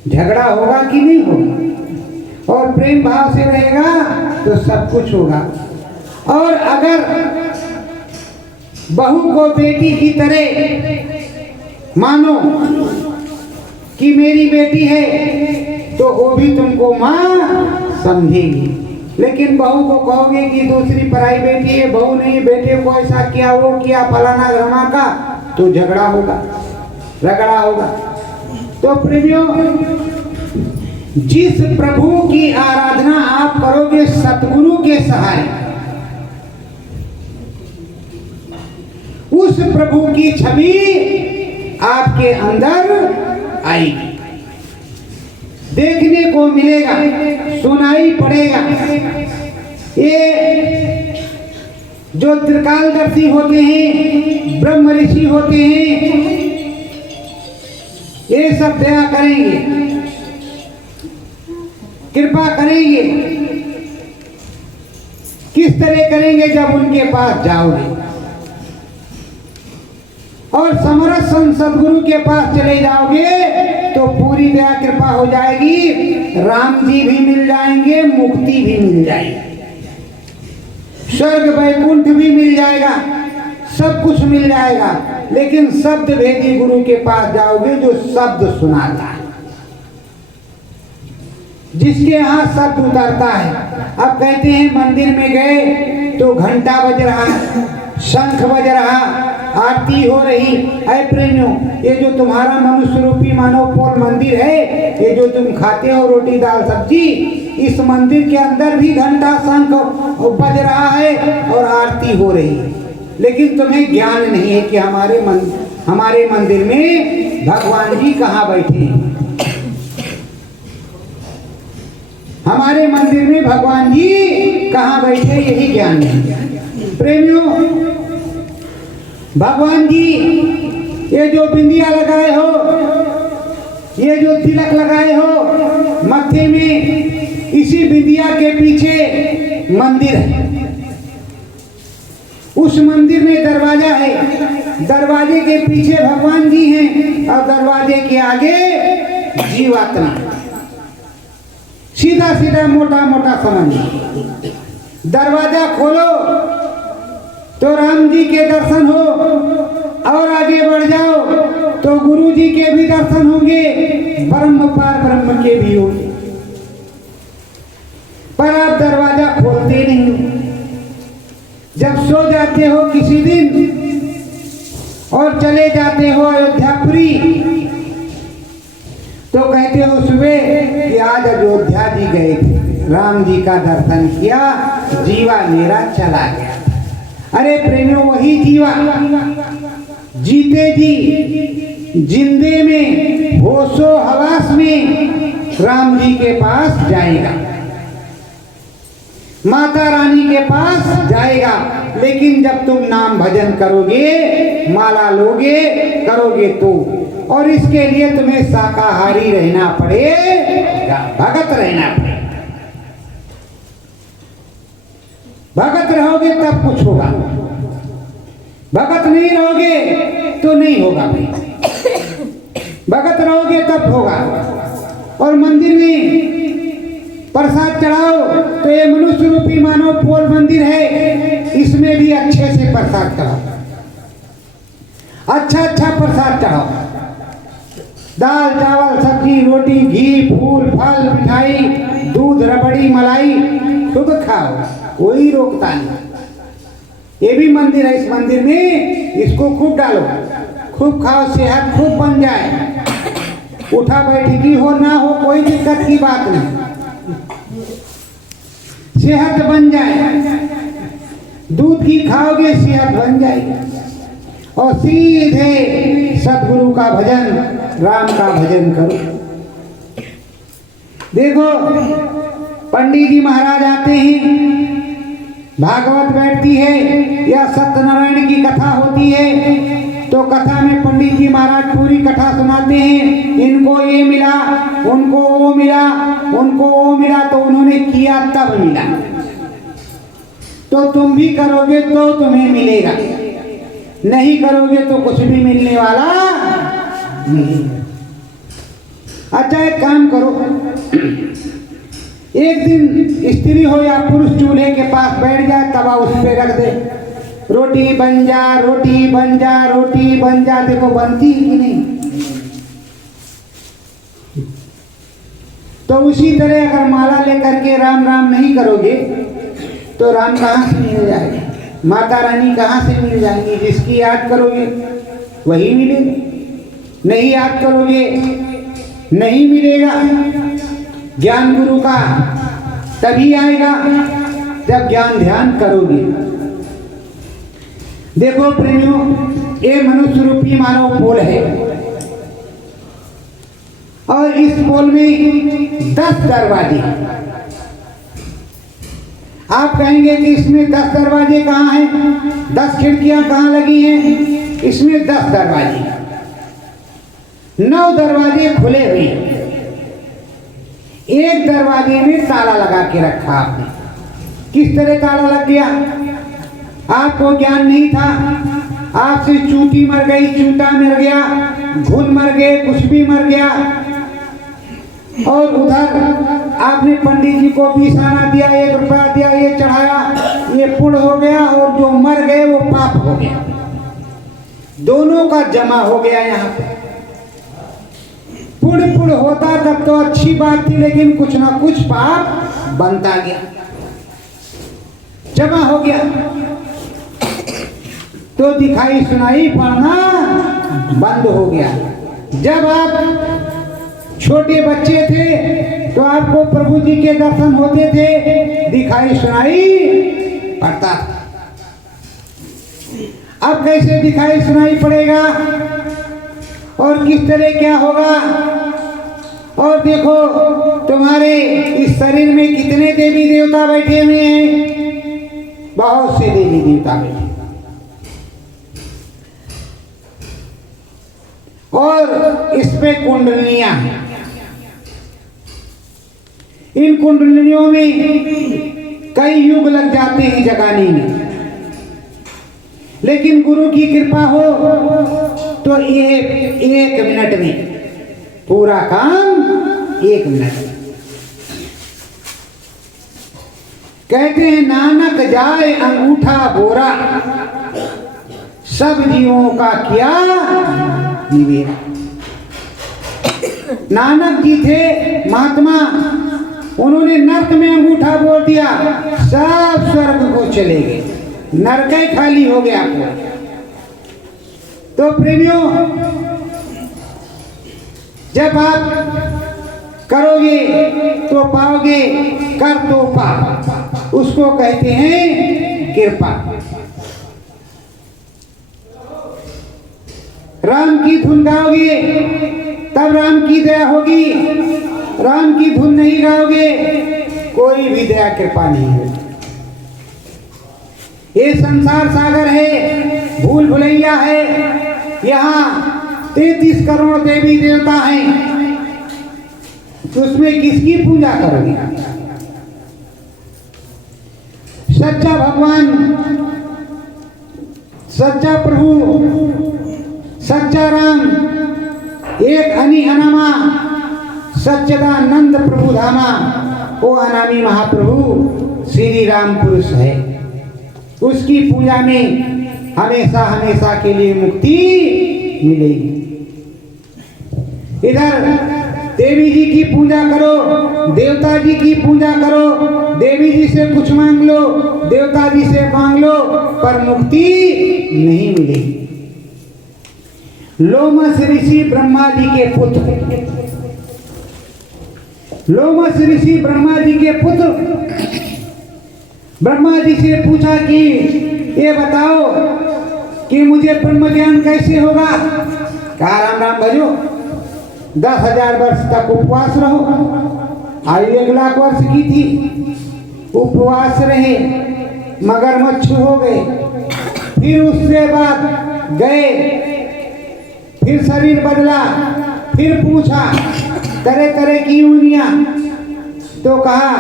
झगड़ा होगा कि नहीं होगा? और प्रेम भाव से रहेगा तो सब कुछ होगा। और अगर बहू को बेटी की तरह मानो कि मेरी बेटी है, तो वो भी तुमको माँ समझेगी। लेकिन बहू को कहोगे कि दूसरी पराई बेटी है, बहू नहीं, बेटे को ऐसा किया, वो किया, फलाना घरमा का, तो झगड़ा होगा, रगड़ा होगा। तो प्रेमियों, जिस प्रभु की आराधना आप करोगे सतगुरु के सहारे, उस प्रभु की छवि आपके अंदर आएगी, देखने को मिलेगा, सुनाई पड़ेगा। ये जो त्रिकालदर्शी होते हैं, ब्रह्म ऋषि होते हैं, ये सब दया करेंगे, कृपा करेंगे। किस तरह करेंगे? जब उनके पास जाओगे और समरथ संत सदगुरु के पास चले जाओगे तो पूरी दया कृपा हो जाएगी। राम जी भी मिल जाएंगे, मुक्ति भी मिल जाएगी, स्वर्ग वैकुंठ भी मिल जाएगा, सब कुछ मिल जाएगा। लेकिन शब्द भेदी गुरु के पास जाओगे जो शब्द सुनाता है, जिसके यहाँ शब्द उतरता है। अब कहते हैं मंदिर में गए तो घंटा बज रहा, शंख बज रहा, आरती हो रही। ऐ प्रेमियों, ये जो तुम्हारा मनुष्य रूपी मानव पोल मंदिर है, ये जो तुम खाते हो रोटी दाल सब्जी, इस मंदिर के अंदर भी घंटा शंख बज रहा है और आरती हो रही है। लेकिन तुम्हें ज्ञान नहीं है कि हमारे मंदिर में भगवान जी कहाँ बैठे हैं। हमारे मंदिर में भगवान जी कहाँ बैठे, यही ज्ञान नहीं। प्रेमियों, भगवान जी ये जो बिंदिया लगाए हो, ये जो तिलक लगाए हो मत्थे में, इसी बिंदिया के पीछे मंदिर है। उस मंदिर में दरवाजा है, दरवाजे के पीछे भगवान जी हैं और दरवाजे के आगे जीवात्मा। सीधा सीधा मोटा मोटा समझ। दरवाजा खोलो तो राम जी के दर्शन हो, और आगे बढ़ जाओ तो गुरु जी के भी दर्शन होंगे, ब्रह्म पार ब्रह्म के भी होंगे। पर आप दरवाजा खोलते नहीं हो। जब सो जाते हो किसी दिन और चले जाते हो अयोध्यापुरी, तो कहते हो सुबह कि आज अयोध्या जी गए थे, राम जी का दर्शन किया, जीवा मेरा चला गया। अरे प्रेमियों, वही जीवा जीते जी जिंदे में होशो हवास में राम जी के पास जाएगा, माता रानी के पास जाएगा। लेकिन जब तुम नाम भजन करोगे, माला लोगे, करोगे तो, और इसके लिए तुम्हें शाकाहारी रहना पड़ेगा, भगत रहना पड़ेगा। भगत रहोगे तब कुछ होगा, भगत नहीं रहोगे तो नहीं होगा भाई। भगत रहोगे तब होगा। और मंदिर में प्रसाद चढ़ाओ तो ये मनुष्य रूपी मानव पोल मंदिर है, इसमें भी अच्छे से प्रसाद चढ़ाओ, अच्छा अच्छा प्रसाद चढ़ाओ। दाल चावल सब्जी रोटी घी फूल फल मिठाई दूध रबड़ी मलाई खूब खाओ, कोई रोकता नहीं। ये भी मंदिर है, इस मंदिर में इसको खूब डालो, खूब खाओ, सेहत खूब बन जाए। उठा बैठकी हो ना हो कोई दिक्कत की बात नहीं, सेहत बन जाए। दूध घी खाओगे सेहत बन जाएगी। और सीधे सदगुरु का भजन, राम का भजन करो। देखो पंडित जी महाराज आते हैं, भागवत बैठती है या सत्यनारायण की कथा होती है, तो कथा में पंडित जी महाराज पूरी कथा सुनाते हैं। इनको ये मिला, उनको वो मिला, उनको वो मिला, तो उन्होंने किया तब मिला। तो तुम भी करोगे तो तुम्हें मिलेगा, नहीं करोगे तो कुछ भी मिलने वाला नहीं। अच्छा एक काम करो, एक दिन स्त्री हो या पुरुष चूल्हे के पास बैठ जाए, तवा उस पे रख दे, रोटी बन जा, रोटी बन जा, रोटी बन जा। देखो बनती है कि नहीं? तो उसी तरह अगर माला लेकर के राम राम नहीं करोगे तो राम कहाँ से मिल जाएगा, माता रानी कहाँ से मिल जाएंगी? जिसकी याद करोगे वही मिलेगा, नहीं याद करोगे नहीं मिलेगा। ज्ञान गुरु का तभी आएगा जब ज्ञान ध्यान करोगे। देखो प्रेमियों, ये मनुष्य रूपी मानव पोल है और इस पोल में 10 दरवाजे। आप कहेंगे कि इसमें 10 दरवाजे कहाँ हैं, 10 खिड़कियां कहाँ लगी हैं? इसमें 10 दरवाजे, 9 दरवाजे खुले हुए हैं। एक दरवाजे में ताला लगा के रखा आपने। किस तरह ताला लग गया? आपको ज्ञान नहीं था, आपसे चूंटी मर गई, चूंटा मर गया, घुन मर गए, कुछ भी मर गया, और उधर आपने पंडित जी को 20 आना दिया, 1 रुपया दिया, ये चढ़ाया, ये पुण्य हो गया, और जो मर गए वो पाप हो गया। दोनों का जमा हो गया यहाँ पे। पुण्य होता तब तो अच्छी बात थी, लेकिन कुछ ना कुछ पाप बनता गया, जमा हो गया। तो दिखाई सुनाई पड़ना बंद हो गया। जब आप छोटे बच्चे थे तो आपको प्रभु जी के दर्शन होते थे, दिखाई सुनाई पड़ता था। अब कैसे दिखाई सुनाई पड़ेगा और किस तरह क्या होगा? और देखो तुम्हारे इस शरीर में कितने देवी देवता बैठे हुए हैं, बहुत से देवी देवता बैठे, और इस पे कुंडलियां हैं। इन कुंडलियों में कई युग लग जाते हैं जगाने में, लेकिन गुरु की कृपा हो तो एक मिनट में पूरा काम, 1 मिनट में। कहते हैं नानक जाए अंगूठा बोरा, सब जीवों का किया निवेद। नानक जी थे महात्मा, उन्होंने नर्क में अंगूठा बोल दिया, सब स्वर्ग को चले गए, नरक ही खाली हो गया आपको। तो प्रेमियों, जब आप करोगे तो पाओगे, कर तो पा, उसको कहते हैं कृपा। राम की धुन गाओगे तब राम की दया होगी, राम की धुन नहीं गाओगे कोई भी दया कृपा नहीं होगी। ये संसार सागर है, भूल भुलैया है, यहाँ 33 करोड़ देवी देवता हैं, तो उसमें किसकी पूजा करोगे? सच्चा भगवान, सच्चा प्रभु, सच्चा राम, एक अनी अनामा सच्चिदानंद प्रभु धामा, वो अनामी महाप्रभु श्री राम पुरुष है। उसकी पूजा में हमेशा हमेशा के लिए मुक्ति मिलेगी। इधर देवी जी की पूजा करो, देवता जी की पूजा करो, देवी जी से कुछ मांग लो, देवता जी से मांग लो, पर मुक्ति नहीं मिलेगी। लोमस ऋषि ब्रह्मा जी के पुत्र, लोमस ऋषि ब्रह्मा जी के पुत्र, ब्रह्मा जी से पूछा कि ये बताओ कि मुझे ब्रह्म ज्ञान कैसे होगा? कहा राम राम भजो, 10,000 वर्ष तक उपवास रहो। आयु 1 लाख वर्ष की थी, उपवास रहे, मगरमच्छ हो गए। फिर उसके बाद गए, फिर शरीर बदला, फिर पूछा तरह तरह की उंगलियां, तो कहा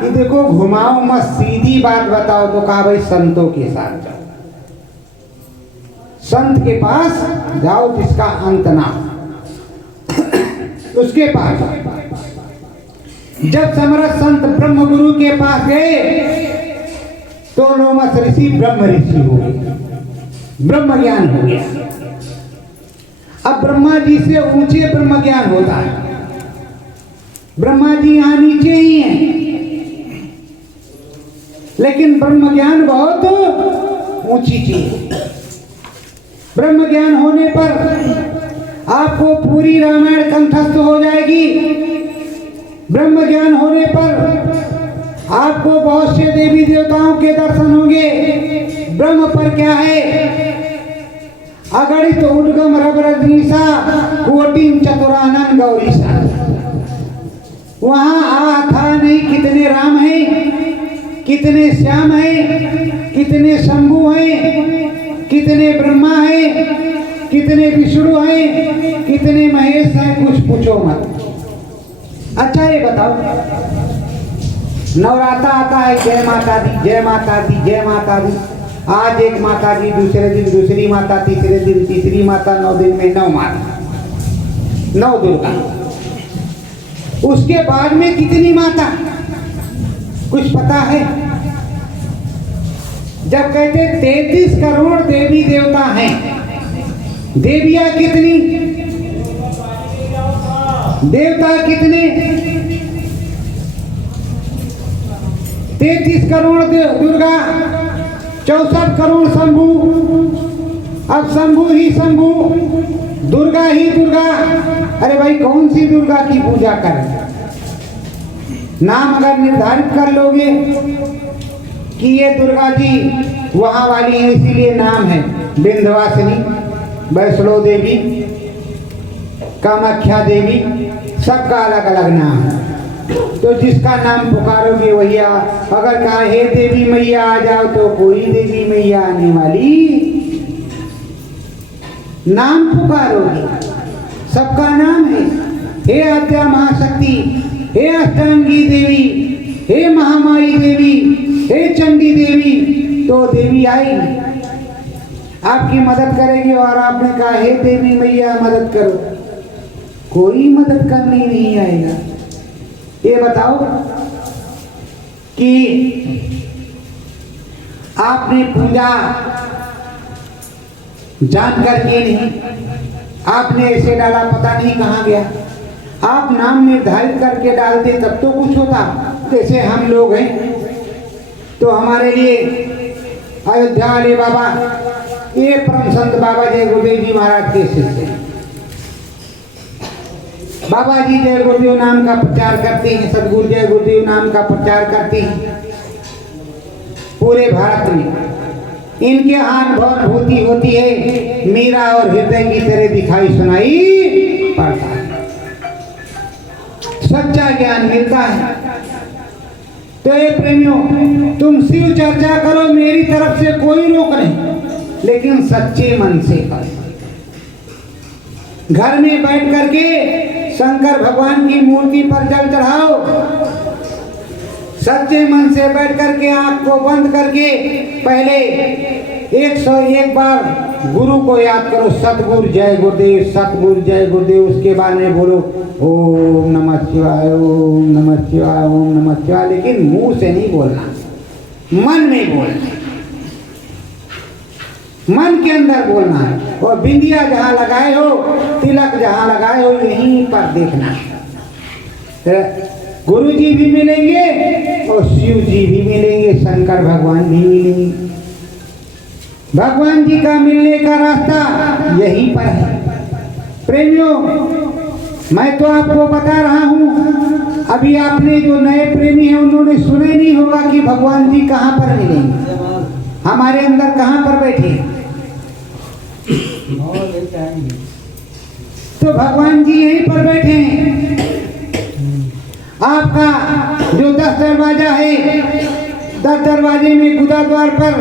कि देखो घुमाओ मत, सीधी बात बताओ। तो कहा भाई संतों के साथ जाओ, संत के पास जाओ जिसका अंत ना हो, उसके पास। जब समरथ संत ब्रह्म गुरु के पास गए तो लोमस ऋषि ब्रह्म ऋषि हो गए, ब्रह्म ज्ञान हो गया। अब ब्रह्मा जी से ऊंचे ब्रह्म ज्ञान होता है, ब्रह्मा जी यहाँ नीचे ही हैं, लेकिन ब्रह्म ज्ञान बहुत ऊंची चीज है। ब्रह्म ज्ञान होने पर आपको पूरी रामायण कंठस्थ हो जाएगी। ब्रह्म ज्ञान होने पर आपको बहुत से देवी देवताओं के दर्शन होंगे। ब्रह्म पर क्या है? अगणित उद्गम रबरदीसा कोटिन चतुरानन गौरीसा। वहां आ था नहीं कितने राम हैं, कितने श्याम हैं, कितने शंभु हैं, कितने ब्रह्मा हैं, कितने विष्णु हैं, कितने महेश हैं, कुछ पूछो मत। अच्छा ये बताओ, नवरात्र आता है, जय माता दी, जय माता दी, जय माता दी। आज एक माता दी, दूसरे दिन दूसरी माता, तीसरे दिन तीसरी माता, 9 दिन में 9 माता, 9 दुर्गा। उसके बाद में कितनी माता, कुछ पता है? जब कहते 33 करोड़ देवी देवता हैं, देवियां कितनी, देवता कितने? 33 करोड़ दुर्गा, 64 करोड़ शंभु। अब शंभु ही शंभु, दुर्गा ही दुर्गा। अरे भाई कौन सी दुर्गा की पूजा करें? नाम अगर निर्धारित कर लोगे कि ये दुर्गा जी वहां वाली है, इसीलिए नाम है विंध्यवासिनी, वैष्णो देवी, कामाख्या देवी, सबका अलग अलग नाम है। तो जिसका नाम पुकारोगे वही अगर कहा हे देवी मैया आ जाओ, तो कोई देवी मैया आने वाली। नाम पुकारोगे, सबका नाम है। हे आद्या महाशक्ति, हे अष्टांगी देवी, हे महामाई देवी, हे चंडी देवी, तो देवी आएगी, आपकी मदद करेगी। और आपने कहा हे देवी मैया मदद करो, कोई मदद करने नहीं आएगा। ये बताओ कि आपने पूजा जान करके नहीं, आपने ऐसे डाला पता नहीं कहाँ गया। आप नाम निर्धारित करके डालते तब तो कुछ होता। जैसे हम लोग हैं तो हमारे लिए अयोध्या वाले बाबा, ये परम संत बाबा जय गुरुदेव जी महाराज के शिष्य हैं। बाबा जी जय गुरुदेव नाम का प्रचार करते हैं, सदगुरु जय गुरुदेव नाम का प्रचार करते हैं पूरे भारत में। इनके यहाँ अनुभूति होती है, मीरा और हृदय की तरह दिखाई सुनाई पड़ता है, सच्चा ज्ञान मिलता है। तो ये प्रेमियों, तुम शिव चर्चा करो, मेरी तरफ से कोई रोक नहीं, लेकिन सच्चे मन से करो। घर में बैठ करके शंकर भगवान की मूर्ति पर जल चढ़ाओ, सच्चे मन से बैठ करके आंख को बंद करके पहले 101 बार गुरु को याद करो, सतगुरु जय गुरुदेव, सतगुरु जय गुरुदेव। उसके बाद में बोलो ओम नमः शिवाय, ओम नमः शिवाय, ओम नमः शिवाय। लेकिन मुंह से नहीं बोलना, मन में बोलना, मन के अंदर बोलना है। और बिंदिया जहाँ लगाए हो, तिलक जहाँ लगाए हो, यहीं पर देखना है। गुरु जी भी मिलेंगे और शिव जी भी मिलेंगे, शंकर भगवान भी मिलेंगे। भगवान जी का मिलने का रास्ता यहीं पर है। प्रेमियों, मैं तो आपको बता रहा हूँ, अभी आपने जो नए प्रेमी हैं उन्होंने सुने नहीं होगा कि भगवान जी कहाँ पर मिलेंगे, हमारे अंदर कहाँ पर बैठे हैं। तो भगवान जी यहीं पर बैठे हैं। आपका जो 10 दरवाजा है, 10 दरवाजे में गुदा द्वार पर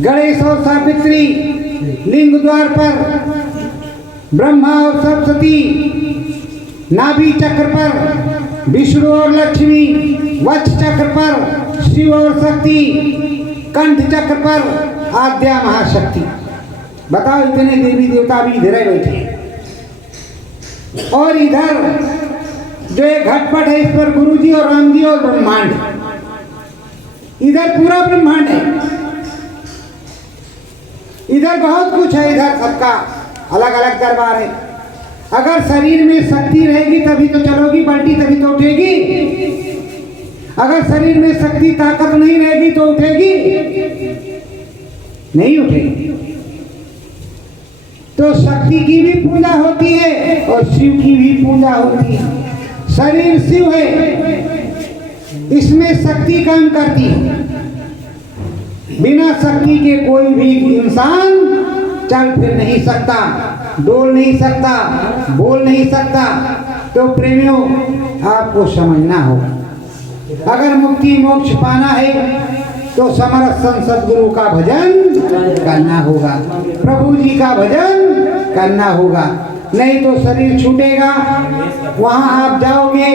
गणेश और सावित्री, लिंग द्वार पर ब्रह्मा और सरस्वती, नाभि चक्र पर विष्णु और लक्ष्मी, वक्ष चक्र पर शिव और शक्ति, कंठ चक्र पर आद्या महाशक्ति। बताओ, इतने देवी देवता भी इधर ही बैठे हैं। और इधर जो एक घटपट है, इस पर गुरु जी और राम जी और ब्रह्मांड, इधर पूरा ब्रह्मांड है। इधर बहुत कुछ है, इधर सबका अलग अलग दरबार है। अगर शरीर में शक्ति रहेगी तभी तो चलोगी, पलटी तभी तो उठेगी। अगर शरीर में शक्ति ताकत नहीं रहेगी तो उठेगी नहीं, उठेगी। तो शक्ति की भी पूजा होती है और शिव की भी पूजा होती है। शरीर शिव है, इसमें शक्ति काम करती है। बिना शक्ति के कोई भी इंसान चल फिर नहीं सकता, डोल नहीं सकता, बोल नहीं सकता। तो प्रेमियों, आपको समझना होगा अगर मुक्ति मोक्ष पाना है तो समर्थ संत सद्गुरु का भजन करना होगा, प्रभु जी का भजन करना होगा। नहीं तो शरीर छूटेगा, वहाँ आप जाओगे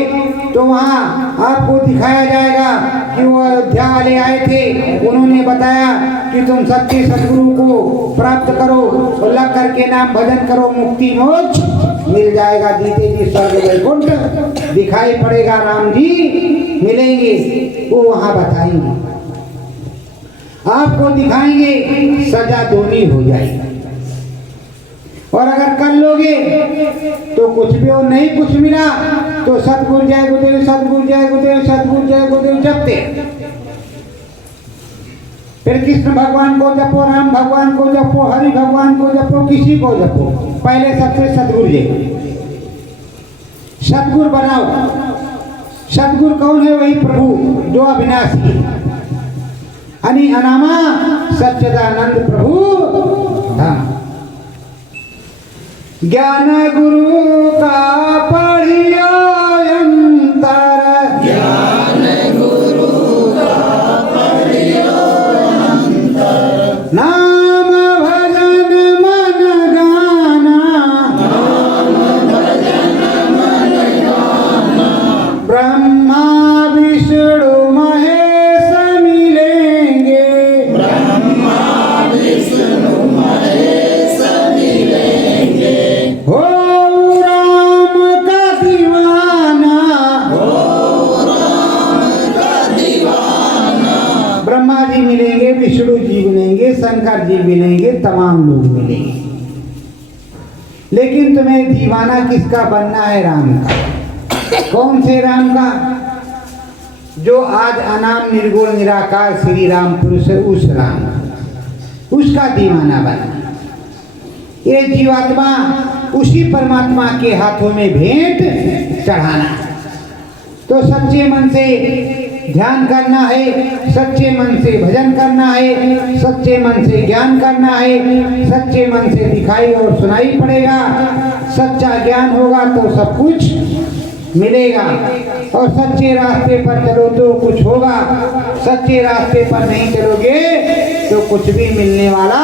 तो वहाँ आपको दिखाया जाएगा कि वो अयोध्या वाले आए थे, उन्होंने बताया कि तुम सच्चे सद्गुरु को प्राप्त करो और लग करके नाम भजन करो, मुक्ति मोक्ष मिल जाएगा, जीते जी स्वर्ग वैकुंठ दिखाई पड़ेगा, राम जी मिलेंगे, वो वहाँ बताएंगे, आपको दिखाएंगे, सजा दोनी हो जाएगी। और अगर कर लोगे तो कुछ भी और नहीं कुछ मिला तो सतगुरु जय गुरुदेव, सतगुरु जय गुरुदेव, सतगुरु जय गुरुदेव जपते, फिर कृष्ण भगवान को जपो, राम भगवान को जपो, हरि भगवान को जपो, किसी को जपो, पहले सबसे सतगुरु जय, सतगुरु बनाओ। सतगुरु कौन है? वही प्रभु जो अविनाशी अनि अनामा सच्चिदानंद प्रभु धाम। ज्ञान गुरु का पढ़ियो अंतर, ज्ञान गुरु का पढ़ियो अंतर, नाम भजन मन गाना, नाम भजन मन गाना, ब्रह्मा विष्णु महेश मिलेंगे, ब्रह्मा विष्णु महेश मिलेंगे, हो राम का दीवाना, ओ राम का दीवाना, ब्रह्मा जी मिलेंगे, विष्णु जी मिलेंगे, शंकर जी मिलेंगे, तमाम लोग मिलेंगे, लेकिन तुम्हें दीवाना किसका बनना है? राम का। कौन से राम का? जो आज अनाम निर्गुण निराकार श्री राम पुरुष है, उस राम, उसका दीवाना बनना। ये जीवात्मा उसी परमात्मा के हाथों में भेंट चढ़ाना। तो सच्चे मन से ध्यान करना है, सच्चे मन से भजन करना है, सच्चे मन से ज्ञान करना है, सच्चे मन से दिखाई और सुनाई पड़ेगा। सच्चा ज्ञान होगा तो सब कुछ मिलेगा, और सच्चे रास्ते पर चलो तो कुछ होगा, सच्चे रास्ते पर नहीं चलोगे तो कुछ भी मिलने वाला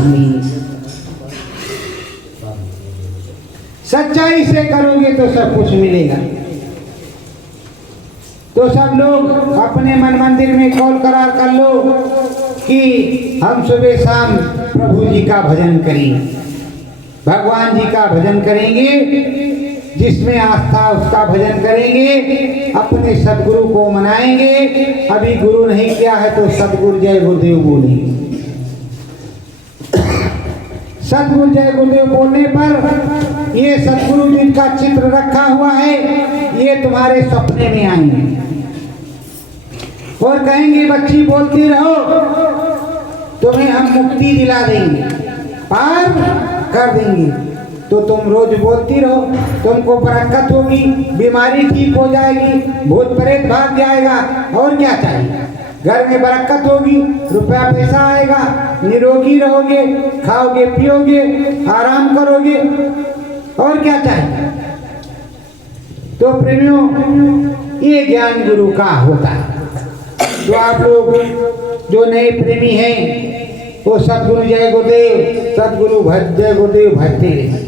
नहीं। सच्चाई से करोगे तो सब कुछ मिलेगा। तो सब लोग अपने मन मंदिर में कौल करार कर लो कि हम सुबह शाम प्रभु जी का भजन करेंगे, भगवान जी का भजन करेंगे, जिसमें आस्था उसका भजन करेंगे, अपने सदगुरु को मनाएंगे। अभी गुरु नहीं किया है तो सदगुरु जय गुरुदेव बोलेंगे। सदगुरु जय गुरुदेव बोलने पर ये सदगुरु जिनका चित्र रखा हुआ है, ये तुम्हारे सपने में आएंगे और कहेंगे बच्ची बोलती रहो, तुम्हें हम मुक्ति दिला देंगे, पार कर देंगे। तो तुम रोज बोलती रहो, तुमको बरकत होगी, बीमारी ठीक हो जाएगी, भूत प्रेत भाग जाएगा, और क्या चाहिए? घर में बरकत होगी, रुपया पैसा आएगा, निरोगी रहोगे, खाओगे पियोगे, आराम करोगे, और क्या चाहिए? तो प्रेमियों, ये ज्ञान गुरु का होता है। तो आप लोग जो नए प्रेमी हैं वो सतगुरु जय गुरुदेव, सतगुरु जय गुरुदेव भजते रहे।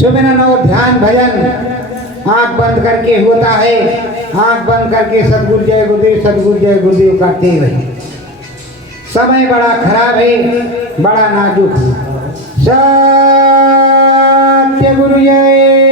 सुबह नौ ध्यान भजन आंख बंद करके होता है, आंख बंद करके सतगुरु जय गुरुदेव, सतगुरु जय गुरुदेव करते रहे। समय बड़ा खराब है, बड़ा नाजुक है। सत्य गुरु जय